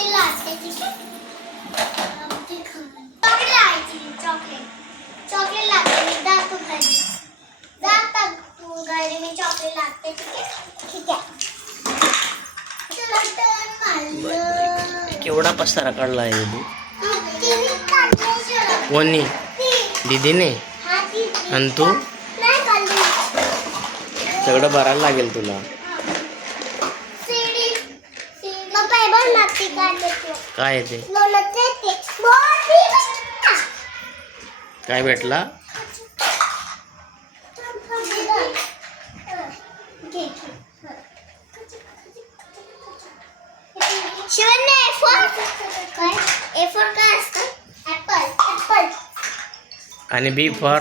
Chocolate लागते ठीक आहे. चॉकलेट लावायची चॉकलेट लागते. जा तू घरी जा तू घरी मी चॉकलेट लागते ठीक आहे. केवढा पसारा काढला आहे तू. कोणी दीदीने आणि तू सगळं भरायला लागेल तुला. काय आहे ते काय भेटला. आणि बी फॉर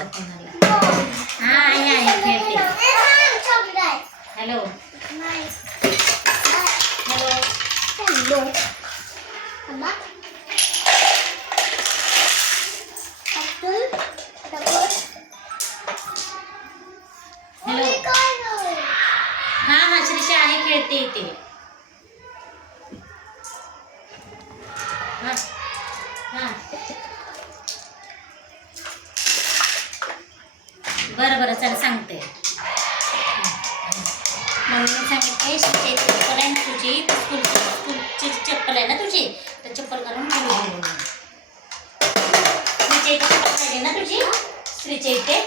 हॅलो हा श्रीषा आहे खेळते इथे. बरं बरं चल सांगते. मम्मीने सांगितले श्रीषा चप्पल आहे ना तुझी स्कूलची चप्पल आहे ना तुझी तर चप्पल घालून घरी श्रीच्या इथे चप्पल राहिली ना तुझी श्रीच्या इथे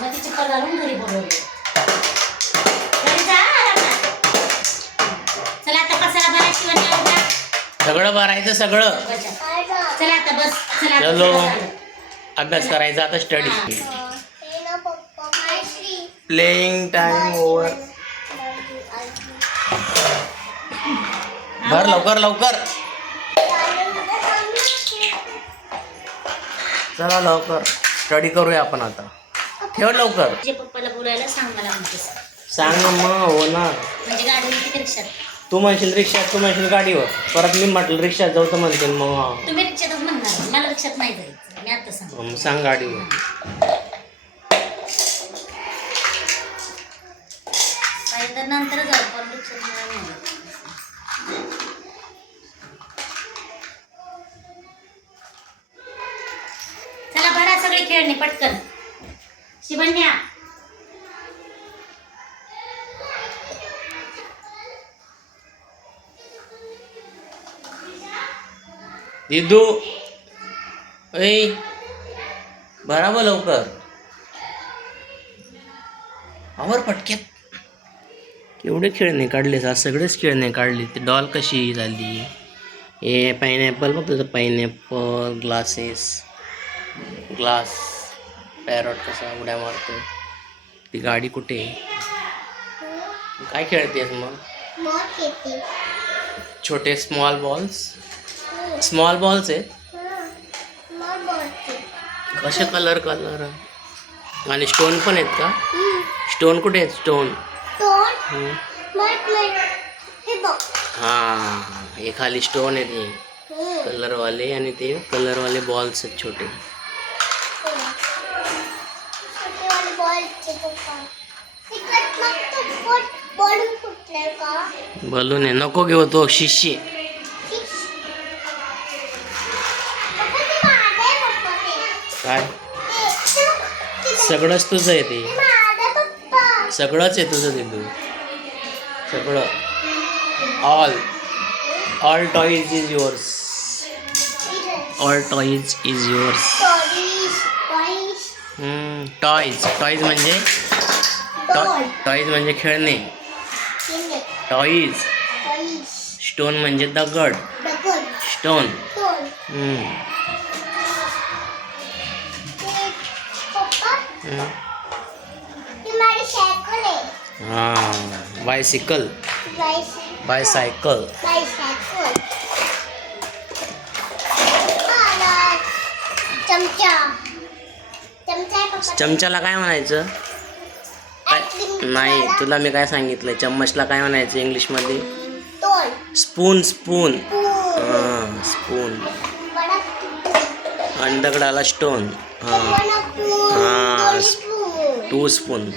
मग ती चप्पल घालून घरी बोलवली. घरी जा आरामात. चला आता पसारा भरा शिवानी सगळं भरायचं सगळं. चला आता बस चलो अभ्यास करायचा आता. Study playing time over. भर लवकर लवकर. चला लवकर स्टडी करूया आपण आता. ठेव लवकर. जे पप्पाला बोलायला सांग मला म्हणतेस. सांग मग हो ना. म्हणजे गाडीवर किती रिक्षात. तू म्हणशील रिक्षात तू म्हणशील गाडीवर. परत मी म्हटलं रिक्षात जाऊ तर म्हणते मग तुम्ही रिक्षातच म्हणणार मला रिक्षात नाही जायचं. मी आता सांग सांग गाडीवर. तर नंतर जाऊ पण रिक्षात नाही. चला भरा सगळे खेळणे पटकन. शिवण्या दिदू ऐ बराबर लवकर आवर पटक्यात. एवढे खेळणे काढलेस आज. सगळेच खेळणे काढले. ते डॉल कशी झाली. हे पायनॅपल बघ तुझं पायनॅपल. ग्लास पॅरॉट कसा उड्या मारतो. ती गाडी कुठे. काय खेळतेस मग. छोटे स्मॉल बॉल्स आहेत. कसे कलर आणि स्टोन पण आहेत का. स्टोन कुठे आहेत स्टोन. हां हे खाली स्टोन आहेत हे कलरवाले आणि ते कलरवाले बॉल्स आहेत छोटे. बलून आहे नको घेऊ तो शिशी. काय सगळंच तुझं आहे ते. सगळंच आहे तुझं दिदू. सगळं all toys is yours. All toys is yours. Toys म्हणजे खेळणे. टॉईज. स्टोन म्हणजे दगड. स्टोन. हां बायसायकल. चमच्याला काय म्हणायचं. नाही तुला मी काय सांगितलं. चम्मचला काय म्हणायचं इंग्लिशमध्ये. स्पून. हां स्पून. आणि दगडाला स्टोन. हां 2 स्पून.